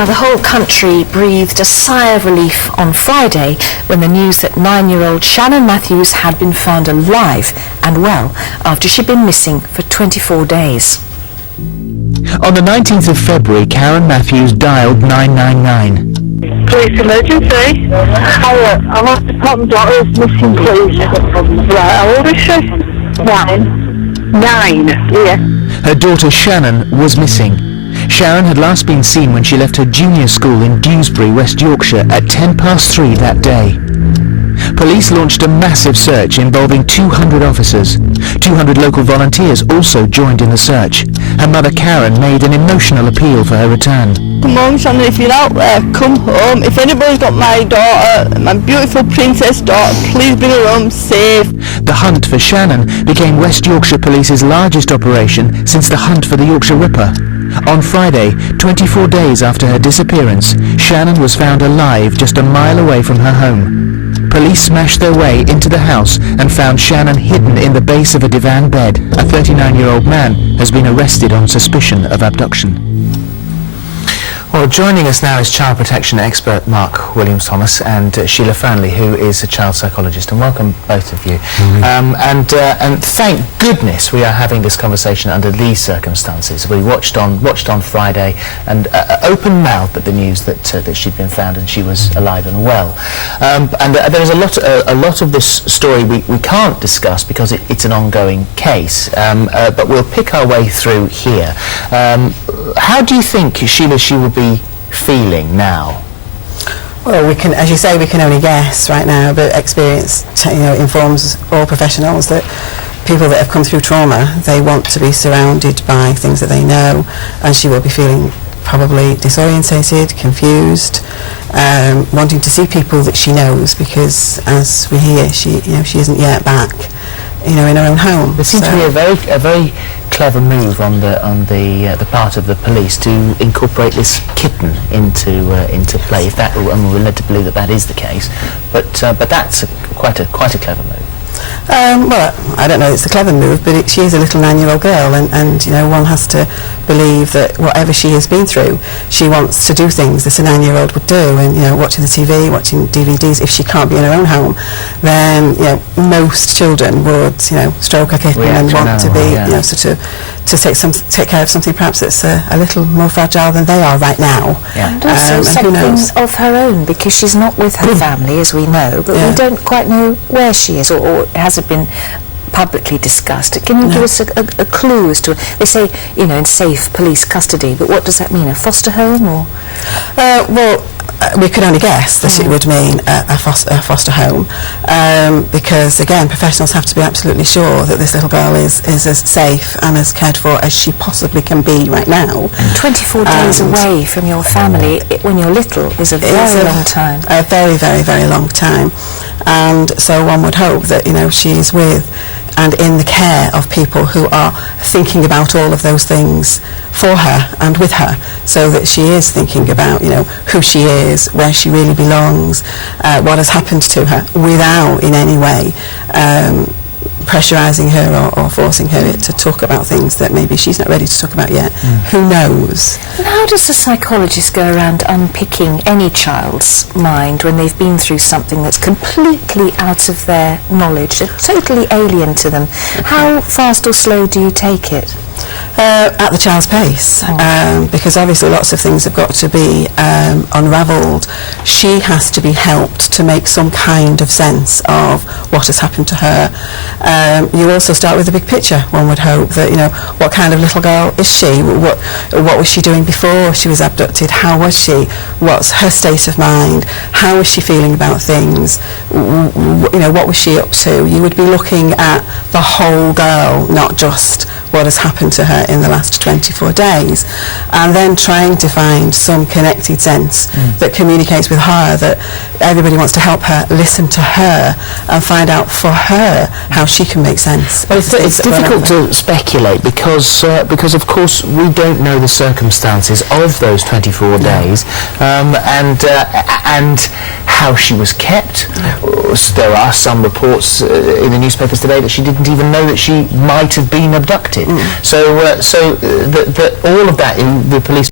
Now, the whole country breathed a sigh of relief on Friday when the news that 9-year-old Shannon Matthews had been found alive and well after she'd been missing for 24 days. On the 19th of February, Karen Matthews dialed 999. Police emergency. Hiya, I'm at the top daughter is missing, please. Right, how old is she? 9, yeah. Her daughter Shannon was missing. Sharon had last been seen when she left her junior school in Dewsbury, West Yorkshire at 3:10 that day. Police launched a massive search involving 200 officers. 200 local volunteers also joined in the search. Her mother Karen made an emotional appeal for her return. Come on, Shannon, if you're out there, come home. If anybody's got my daughter, my beautiful princess daughter, please bring her home safe. The hunt for Shannon became West Yorkshire Police's largest operation since the hunt for the Yorkshire Ripper. On Friday, 24 days after her disappearance, Shannon was found alive just a mile away from her home. Police smashed their way into the house and found Shannon hidden in the base of a divan bed. A 39-year-old man has been arrested on suspicion of abduction. Well, joining us now is child protection expert Mark Williams-Thomas and Sheila Fernley, who is a child psychologist, and welcome both of you. And thank goodness we are having this conversation under these circumstances. We watched on Friday and open-mouthed at the news that she'd been found and she was alive and well. And there's a lot of this story we can't discuss because it's an ongoing case, but we'll pick our way through here. How do you think, Sheila, she will be feeling now? Well, we can, as you say, we can only guess right now, but experience, informs all professionals that people that have come through trauma, they want to be surrounded by things that they know, and she will be feeling probably disorientated, confused, wanting to see people that she knows, because as we hear, she isn't yet back, in her own home. There seems to be a very clever move on the part of the police to incorporate this kitten into play. If that, and we're led to believe that is the case, but that's quite a clever move. Well, I don't know if it's a clever move, but she is a little 9-year-old girl, and one has to believe that whatever she has been through, she wants to do things that a 9-year-old would do. And watching the TV, watching DVDs, if she can't be in her own home, then most children would stroke a kitten and want to be to take care of something perhaps that's a little more fragile than they are right now. Yeah. And also something of her own, because she's not with her family, as we know, but we don't quite know where she is, or has it been publicly discussed. Can you give us a clue as to, they say, in safe police custody, but what does that mean, a foster home, or? Well, we could only guess that it would mean a foster home, because again, professionals have to be absolutely sure that this little girl is as safe and as cared for as she possibly can be right now. And 24 days away from your family when you're little is a very long time. A very, very, very long time. And so one would hope that she's with and in the care of people who are thinking about all of those things for her and with her, so that she is thinking about who she is, where she really belongs, what has happened to her, without in any way pressurising her or forcing her to talk about things that maybe she's not ready to talk about yet. Who knows? And how does a psychologist go around unpicking any child's mind when they've been through something that's completely out of their knowledge, totally alien to them? How fast or slow do you take it? At the child's pace, because obviously lots of things have got to be unravelled. She has to be helped to make some kind of sense of what has happened to her. You also start with the big picture. One would hope that what kind of little girl is she? What was she doing before she was abducted? How was she? What's her state of mind? How was she feeling about things? What was she up to? You would be looking at the whole girl, not just what has happened to her in the last 24 days, and then trying to find some connected sense that communicates with her, that everybody wants to help her, listen to her, and find out for her how she can make sense. Well, it's difficult to speculate because of course we don't know the circumstances of those 24 days, and how she was kept. There are some reports in the newspapers today that she didn't even know that she might have been abducted. So all of that, the police